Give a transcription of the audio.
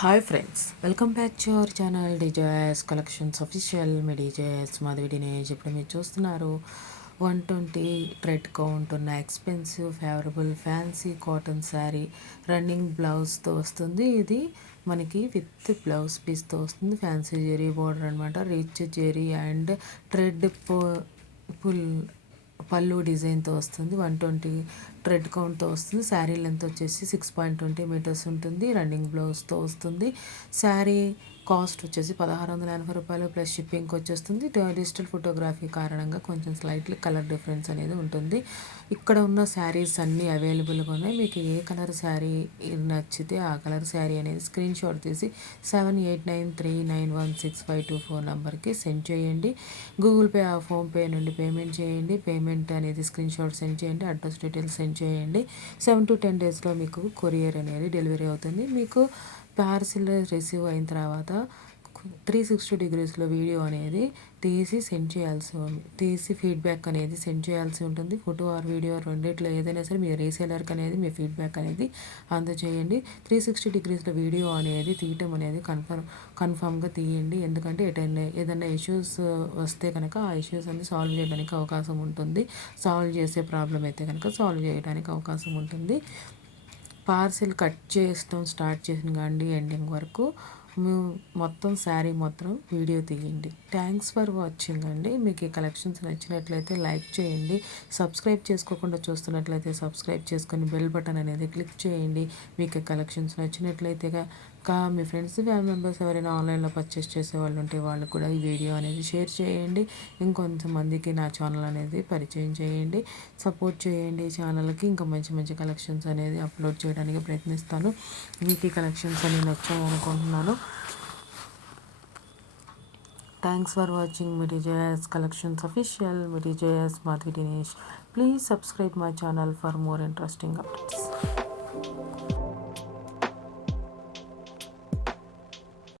Hi friends, welcome back to our channel డిజైస్ collections official. మీ డిజైస్ మాధవి దినేష్. ఇప్పుడు మీరు చూస్తున్నారు 120 థ్రెడ్ కౌంట్ ఉన్న expensive favourable fancy cotton sari running బ్లౌజ్తో వస్తుంది. ఇది మనకి విత్ బ్లౌజ్ పీస్తో వస్తుంది. ఫ్యాన్సీ జెరీ బార్డర్ అనమాట. Rich zari and thread pull పళ్ళు డిజైన్తో వస్తుంది. 120 థ్రెడ్ కౌంట్తో వస్తుంది. శారీ లెంత్ వచ్చేసి 6.20 మీటర్స్ ఉంటుంది. రన్నింగ్ బ్లౌజ్తో వస్తుంది. శారీ కాస్ట్ వచ్చేసి 1680 రూపాయలు ప్లస్ షిప్పింగ్కి వచ్చేస్తుంది. డిజిటల్ ఫోటోగ్రఫీ కారణంగా కొంచెం స్లైట్లీ కలర్ డిఫరెన్స్ అనేది ఉంటుంది. ఇక్కడ ఉన్న శారీస్ అన్నీ అవైలబుల్గా ఉన్నాయి. మీకు ఏ కలర్ శారీ నచ్చితే ఆ కలర్ శారీ అనేది స్క్రీన్ షాట్ తీసి 7893916524 నెంబర్కి సెండ్ చేయండి. గూగుల్ పే ఫోన్పే నుండి పేమెంట్ చేయండి. పేమెంట్ అనేది స్క్రీన్ షాట్ సెండ్ చేయండి. అడ్రస్ డీటెయిల్స్ సెండ్ చేయండి. 7 to 10 డేస్లో మీకు కొరియర్ అనేది డెలివరీ అవుతుంది. మీకు పార్సిల్ రిసీవ్ అయిన తర్వాత 360 డిగ్రీస్లో వీడియో అనేది తీసి ఫీడ్బ్యాక్ అనేది సెండ్ చేయాల్సి ఉంటుంది. ఫోటో ఆర్ వీడియో రెండిట్లో ఏదైనా సరే మీ రీసేలర్కి అనేది మీ ఫీడ్బ్యాక్ అనేది అందజేయండి. 360 డిగ్రీస్లో వీడియో అనేది తీయటం అనేది కన్ఫామ్గా తీయండి. ఎందుకంటే ఏదైనా ఇష్యూస్ వస్తే కనుక ఆ ఇష్యూస్ అన్ని సాల్వ్ చేయడానికి అవకాశం ఉంటుంది. సాల్వ్ చేసే ప్రాబ్లం అయితే కనుక సాల్వ్ చేయడానికి అవకాశం ఉంటుంది. పార్సిల్ కట్ చేయడం స్టార్ట్ చేసిన కానీ ఎండింగ్ వరకు మొత్తం శారీ మొత్తం వీడియో తీయండి. థ్యాంక్స్ ఫర్ వాచింగ్ అండి. మీకు ఈ కలెక్షన్స్ నచ్చినట్లయితే లైక్ చేయండి. సబ్స్క్రైబ్ చేసుకోకుండా చూస్తున్నట్లయితే సబ్స్క్రైబ్ చేసుకొని బెల్ బటన్ అనేది క్లిక్ చేయండి. మీకు కలెక్షన్స్ నచ్చినట్లయితే మీ ఫ్రెండ్స్ ఫ్యామిలీ మెంబర్స్ ఎవరైనా ఆన్లైన్లో పర్చేస్ చేసే వాళ్ళు ఉంటే వాళ్ళు కూడా ఈ వీడియో అనేది షేర్ చేయండి. ఇంకొంతమందికి నా ఛానల్ అనేది పరిచయం చేయండి. సపోర్ట్ చేయండి ఛానల్కి. ఇంకా మంచి మంచి కలెక్షన్స్ అనేది అప్లోడ్ చేయడానికి ప్రయత్నిస్తాను. మీకు ఈ కలెక్షన్స్ అనేవి నచ్చాయి అనుకుంటున్నాను. Thanks for watching Midi JS Collections Official. Midi JS Madhvi Dinesh. Please subscribe my channel for more interesting updates.